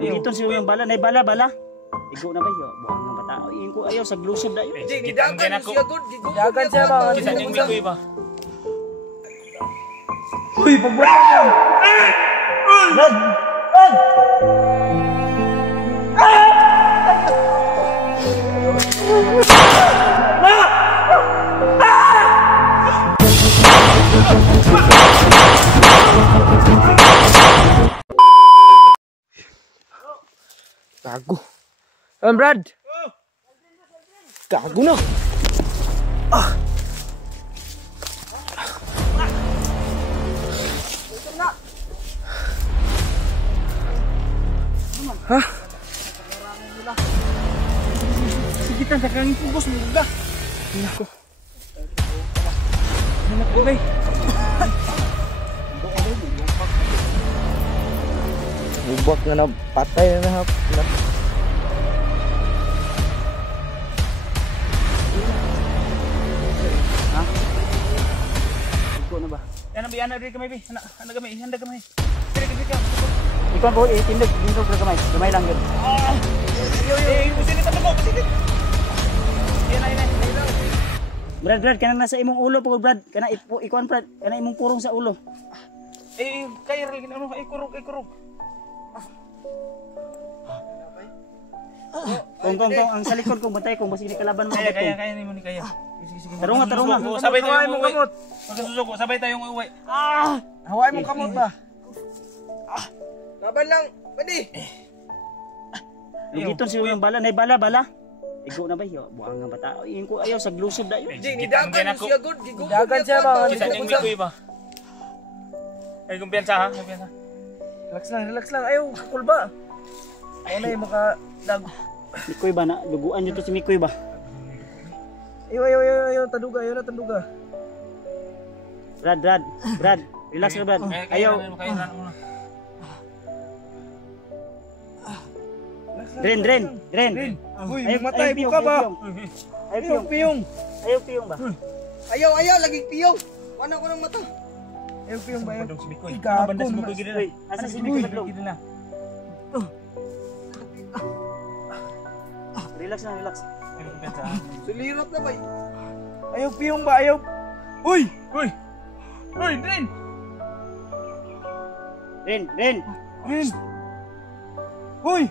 Ito siya yung bala. Nay bala. Igo na ba yun? Buang ng bata. Iyon ko ayaw sa glusod na yun. Gidagan siya good. Dagan siya ba? Kisa niyong mikoy ba? Uy, pagbuhat mo! Rad! Gago. Brad. Gago na. Hah? Sige tan sakang pugos mo da. Nako. Nako bay. Bubak nga na patay na hap. Ha? Igo na ba? Yan ang biyana rin kamay bi. Handa kamay. Sige ka. Ikaw po itindig dito sa gamay lang yun. Usin ito mo, usin. Yan. Brad, kana nasa imong ulo po Brad. Kana ikuan Brad, kana imong purong sa ulo. Kaya rin ano, kurog. Kung ang sa likod kung bantay kung basig ni kalaban mo. Kaya ni mo ni kaya. Sige. Tarunga. Sabay tayo mo kamot. Pagkasusuko, sabay tayong uuwi. Haway mo kamot ba? Laban lang, pwede. Ito siya yung bala. Nay bala. Igo na ba yun? Buang ng bata. Iyon ko ayaw sa glusod na yun. Gidagan siya good. Dagan siya ba? Kisa niyong mikoy ba? Ay, kumpiyansa ha? Relax lang. Ayaw, kakul ba? Ayaw na yung makalag. Mikoy ba na? Duguan nyo to si Mikoy ba? Ayaw, tanduga. Brad. Relax na Brad. Ayaw. Dren. Uy, matay mo ka ba? Ayaw Piyong. Ayaw piyong ba? Ayaw, laging piyong. Wala ko ng mata. Ayaw piyong ba? Si Mikoy. Gago. Banda si Mikoy gila na. Asa si Mikoy ba? Relax. Sulirot na ba? Ayaw piyong ba? Ayaw. Uy, Dren. Ren. Uy.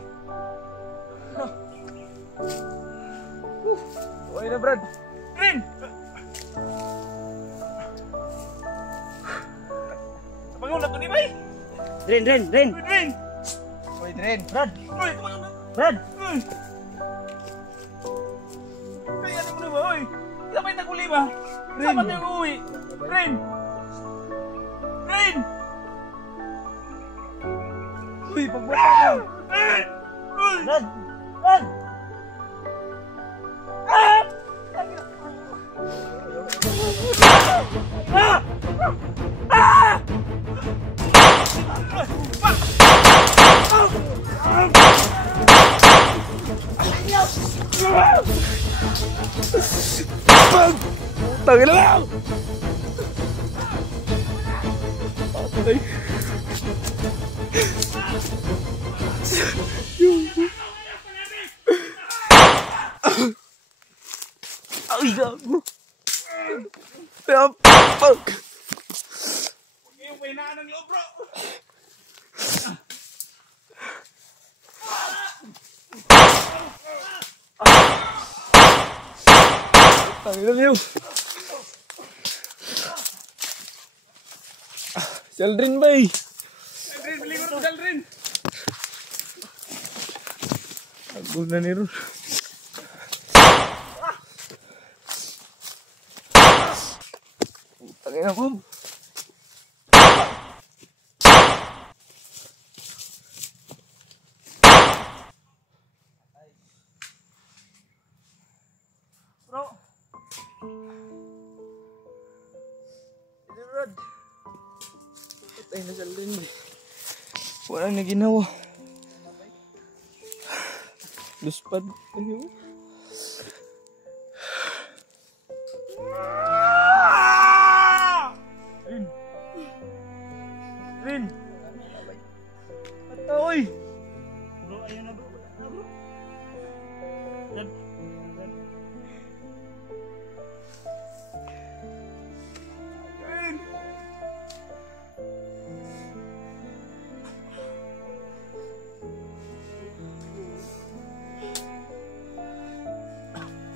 Uy na Brad. Dren. Sabangon ako ni Bay. Ren. Uy, Dren. Brad. Kaya ano mo na ba, oy? Sabay na kuli ba? Sabay na yung uwi. Dren. Uy, pagbuhat mo. Brad. Tangin lang! Ay, gago! Fuck! Yung pahinaan ng loob, bro! Tangin lang yun! Saldrin ba eh? Dren, bilingon mo, Dren! Agul na ni Ron. Tangin ako. Bro! Rod. Patay na Saldrin ba eh? Wala na ginawa. Luspad. Ayaw. Rin! oy. Bro, ayun na bro. Bro. Brad. Brad.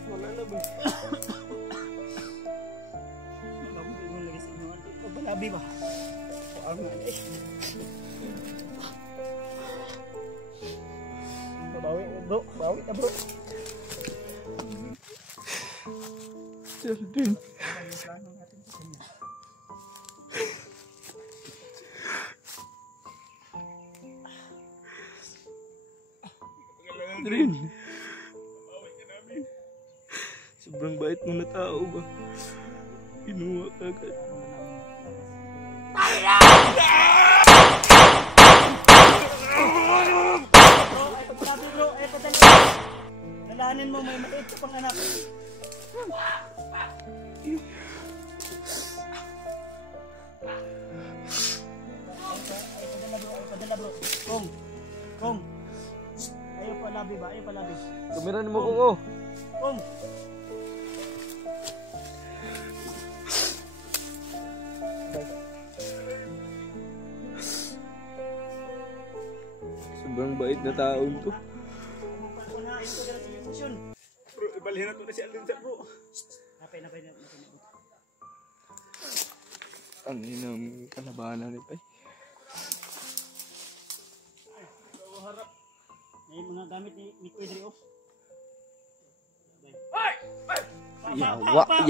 Wala na ba? Mabuti mo lagi sa inyo. Pabalabi ba? Ang nga eh. Bawi bro, bawi na bro. Geraldine. Rin. Sobrang bait mo na tao ba? Kinuha ka agad. Bro, ay padali. Nalahanin mo, may maliit ka pang anak. Ay padala bro. Kong. Ayaw palabi ba? Ayaw palabi. Kumiran mo ko. Kong. Sobrang bait na taong to. Unahin ko dala sa emosyon. Bro, ibalhin na to na si Alden sa bro. Napay. Ang inang kalabanan ni Pai. Harap. May mga gamit ni Mikoy Drio.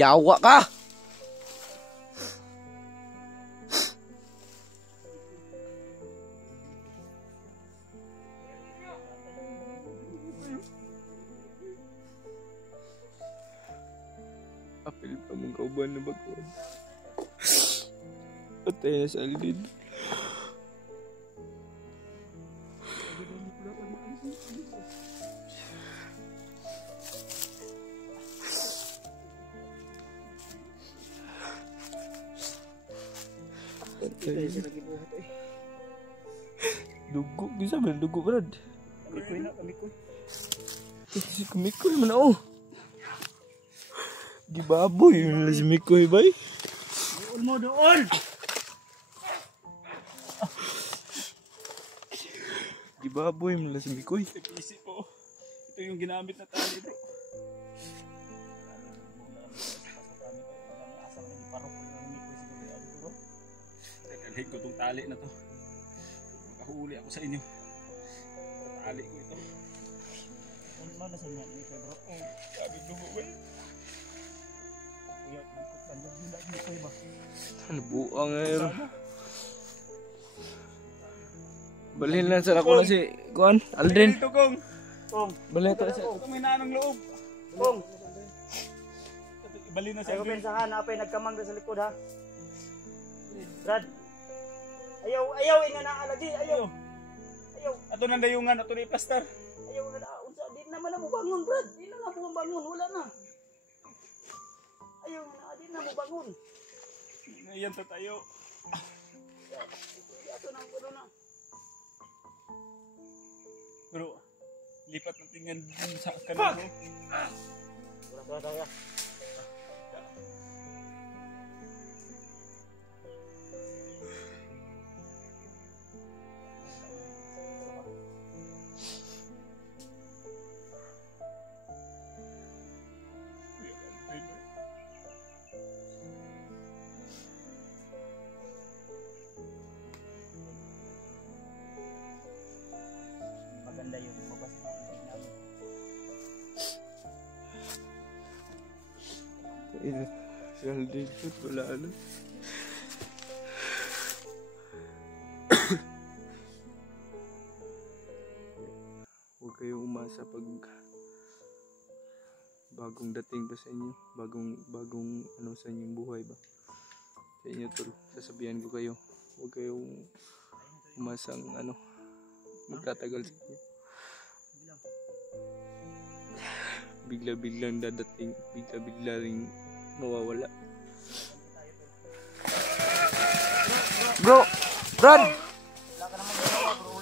Yawa ka! Apel pa mong kauban na baguan. Patay na sa alid. Dugo, bisa ba? Dugo, Brad. Mikoy na, Mikoy. Si Mikoy man ako. Gibaboy yun lang si Mikoy, bay. Doon mo, doon! Gibaboy mo lang si Mikoy. Isip ko. Ito yung ginamit na tali bro. Tagalhin ko tong tali na to. Makahuli ako sa inyo. Tali ko ito. Ano na sa inyo, Mikoy bro? Sabi dugo ba? Kuya, tanggap din lang Mikoy ba? Ano buang ngayon? Balhin lang sa ako na si Kuan, Aldrin. Dito kong. Kong, Balhin ito sa... Ito may nanong loob. Kong! Ibalin na sa Ayaw Alden. pensahan, napay nagkamang sa likod ha. Brad. Ayaw, nga na alagi, ayaw. Ato nang dayungan, ato na i-plaster. Ayaw nga na, unsa, di naman na mo bangon, Brad. Di na nga mo bangon, wala na. Ayaw nga na, di na mo bangon. Ngayon to tayo. Ato na, ano na. Bro, lipat ng tingnan dun sa kanal mo. Wala tayo. Maganda yung mabas na ibig namin. Si Aldrin, wala na. Huwag kayong umasa pag bagong dating ba sa inyo, bagong ano sa inyong buhay ba sa inyo, tol. Sasabihan ko kayo, huwag kayong umasang ano magtatagal sa inyo. Bigla-biglang dadating, bigla-bigla ring mawawala. Bro! Brad! Wala ka naman ginawa, bro.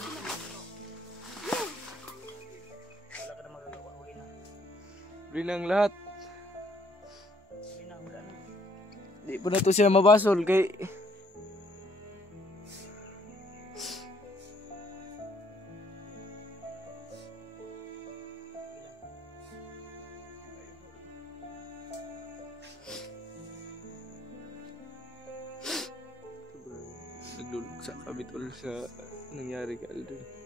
Libre na ang lahat. Hindi na, wala na. Di pa na to siya mabasol kay nagluluksa kami tol sa nangyari kay Aldrin.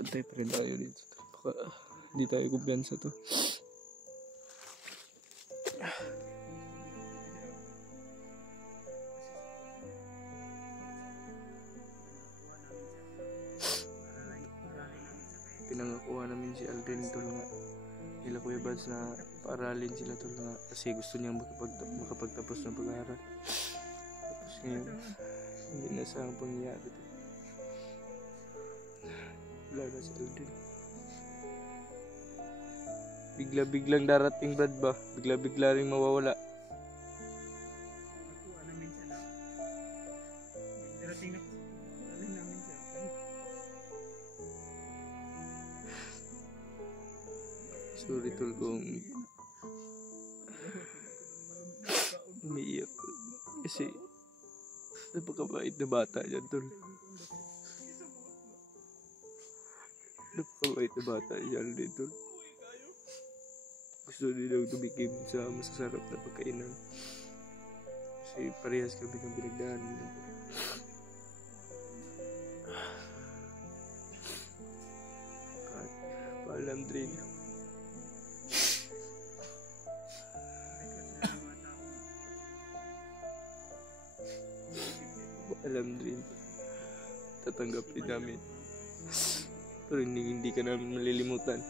Pantay pa rin tayo dito. Baka hindi tayo kumpiyansa to. Pinangakuha namin si Aldrin tol nga nila Kuya Bads na paaralin sila tol nga kasi gusto niyang makapagtapos ng pag-aaral. Tapos ngayon hindi na sa pangyayari tol. Wala na si Aldrin. Bigla-biglang darating Brad ba? Bigla-bigla rin mawawala. Nakuha namin siya na. Darating na po. Alin namin siya. Sorry tol kung umiiyak kasi napakabait na bata yan tol. Napakabait na bata yan dito. Gusto nilang tumikim sa masasarap na pagkainan kasi parehas kami ng pinagdaanan. At paalam Drin. Paalam Drin. Tatanggapin namin. Pero hindi ka namin malilimutan.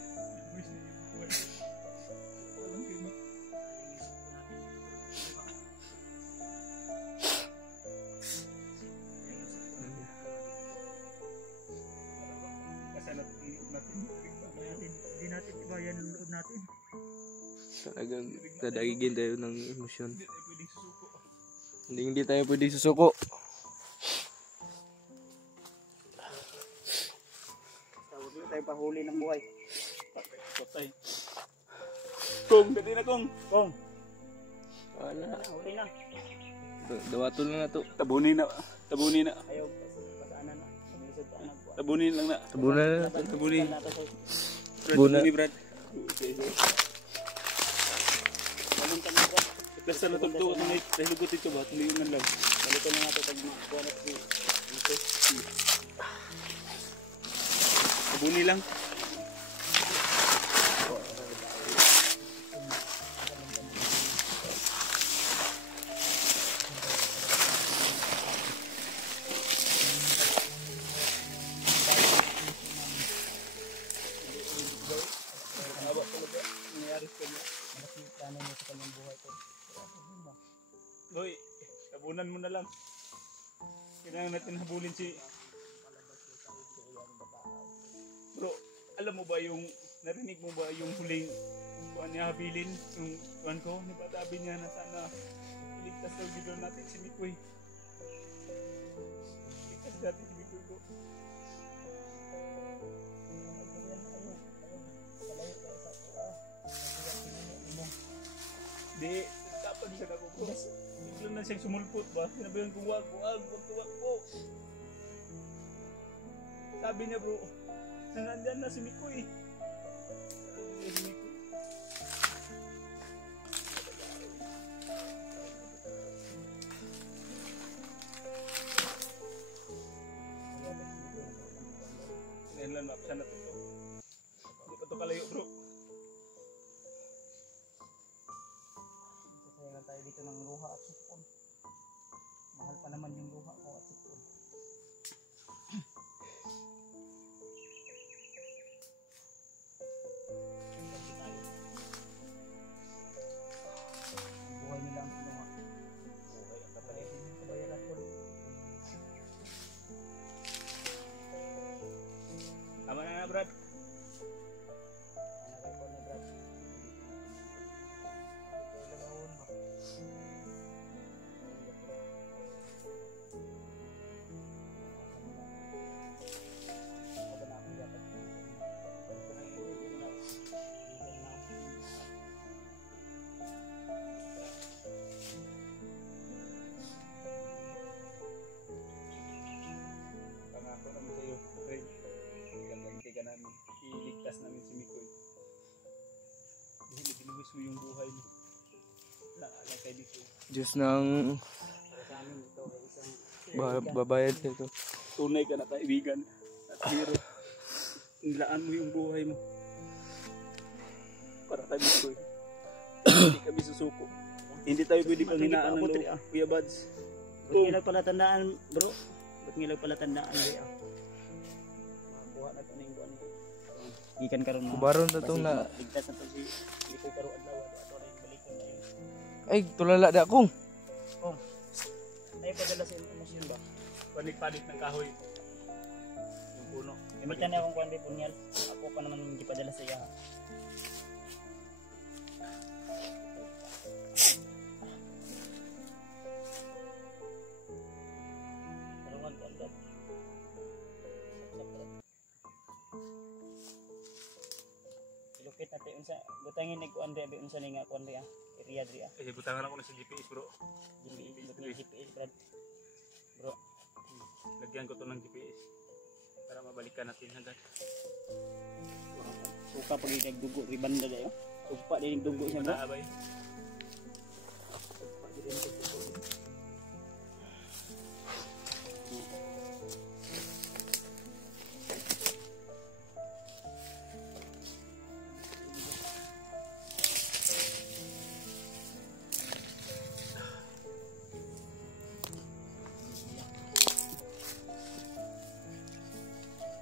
Hindi natin ibayan ang loob natin. Talagang dadagigin tayo ng emosyon. Hindi tayo pwedeng susuko. Huwag na tayo pahuli ng buhay. Patay. Kong, dali na Kong. Kong, Wala. huli na. Dawatol na to. Tabunin na. Tabunin na. Ayaw, pasaanan na. Sumisod ka na. Tabunin lang na. Tabunan na. Tabunin. Buna. Tabunin, Brad. Walang ka na Brad. Basta natugtuot na may dahil lugot ito ba? Tuloy lang. Balik ko na natin pag magbuwan at dito. Tabunin lang. Loy, tabunan mo na lang. Kailangan natin habulin si... Bro, alam mo ba yung... Narinig mo ba yung huling... Kuhan niya habilin? Yung kuhan ko? Nipatabi niya na sana... Iligtas daw dito natin si Mikoy. Iligtas natin si Mikoy ko. Di, dapat siya ako bro. Biglang na siyang sumulpot ba? Sinabihan ko wag po. Sabi niya bro, nandyan na si Mikoy. Si Mikoy. Ngayon lang, napsan na to. Hindi pa to kalayo bro. Sasayangan tayo dito ng luha at sipon. Mahal pa naman yung luha ko at sipon. Ang buhay nila ang luha. Buhay ang kapalitin yung kabayaran ko. Tama na Brad. Ano ko na Brad? Ito lang ako. mo yung buhay mo. Wala kay Bikoy. Diyos ng Para sa amin ito ay isang babayad nito. Tunay ka na kaibigan. At hero. Nilaan mo yung buhay mo. Para kay Bikoy. Hindi kami susuko. Hindi tayo pwede panghinaan ng loob. Kuya Bads. Ba't ngilag pala tandaan, bro? Ba't ngilag pala tandaan, bro? Makakuha na ito na yung buwan. Ikan karon na. Kubaron na itong na... Ligtas na ito si Likoy karoon daw. Ato rin balikan na yun. Ay, tulala da akong. Oh. Ay, padala sa emosyon ba? Panik-panik ng kahoy. Yung puno. Gamitan niya akong kuwan ba punyal. Ako pa naman hindi padala sa iya. Karoon kuwan ba? Ilukit natin unsa butangin ni kuan ba unsa ni nga kuan ba area diri ah. Kasi butangan ako na sa GPS bro. GPS Brad. Bro, Lagyan ko to ng GPS. Para mabalikan natin agad. suka pag nagdugo ribanda dayo. Supa din nagdugo siya bro. Naabay.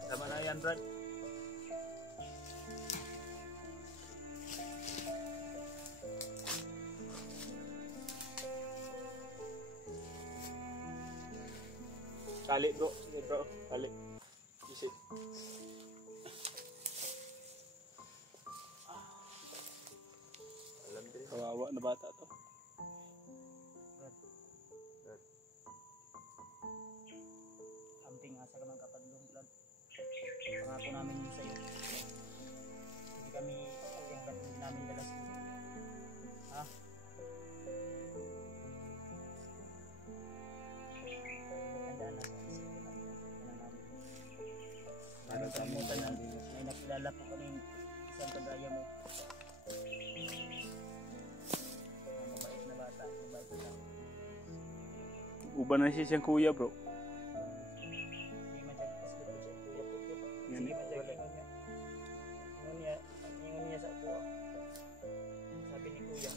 Tama na yan, Brad. Kali bro, sige bro, kali. Isi. Alam din. Kawawa na bata to. Amping asa ka ng kapadlong Brad. Pangako namin yun sa iyo. Hindi kami yung hindi namin dalas dito. Ha? Tandaan na sa isip natin. Namin. Ano kamutan na may nakilala po kami isang kagaya mo. Mabait na bata, mabait na tao. Uban na siya siyang kuya bro. Hindi madagpas ko siya kuya po. Yan. Sige madagpas niya. Ingon niya sa ako. Sabi ni kuya.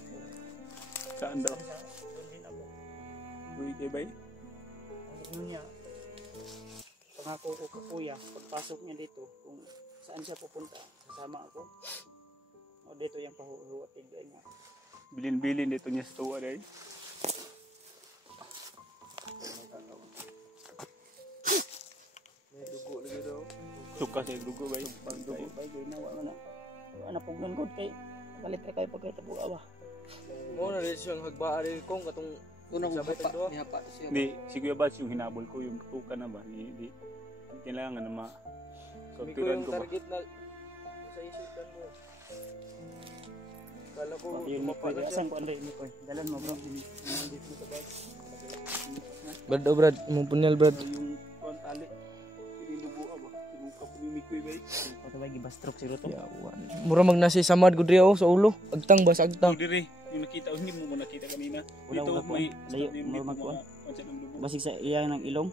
Saan daw? Doon din ako. Uy, kay bay? Ang ingon niya. Pangako ko ka kuya. Pagpasok niya dito. Kung saan siya pupunta. Kasama ako. O dito yung pahuhuwatig niya. Bilin-bilin dito niya sa tuwa dahil. May dugo lagi daw. Suka siya dugo bay. Pagdugo pa yun. Nawa mo na. Ano pugnon ko kay. Kalit ra kayo pagkatapog awa. Mo na rin siyang hagbaan rin kong katong Unang sabay hapa, tagduwa. nihapa siya. Hindi, si Kuya Bats yung hinabol ko, yung tuka na ba? Hindi. Kailangan na Hindi ko kauturan yung ko ba? target na sa isipan mo. Kala ko Yun ni tumapa Koy. na siya. Asan ko Andre ni Koy? Dalan mo bro. Brad, oh Brad, mong punyal Brad. Yung kuwan tali, pininubo ba? Pinuka po yung mikoy ba? Patawag gibastrok si Ruto. Yawan. Mura magnasi samad gud riyo sa ulo. Agtang ba sa agtang. Dire, yung nakita, hindi mo nakita kanina. Wala Dito ko may layo, dito normal ko. mga konsep ng dugo. Basig sa iya ng ilong.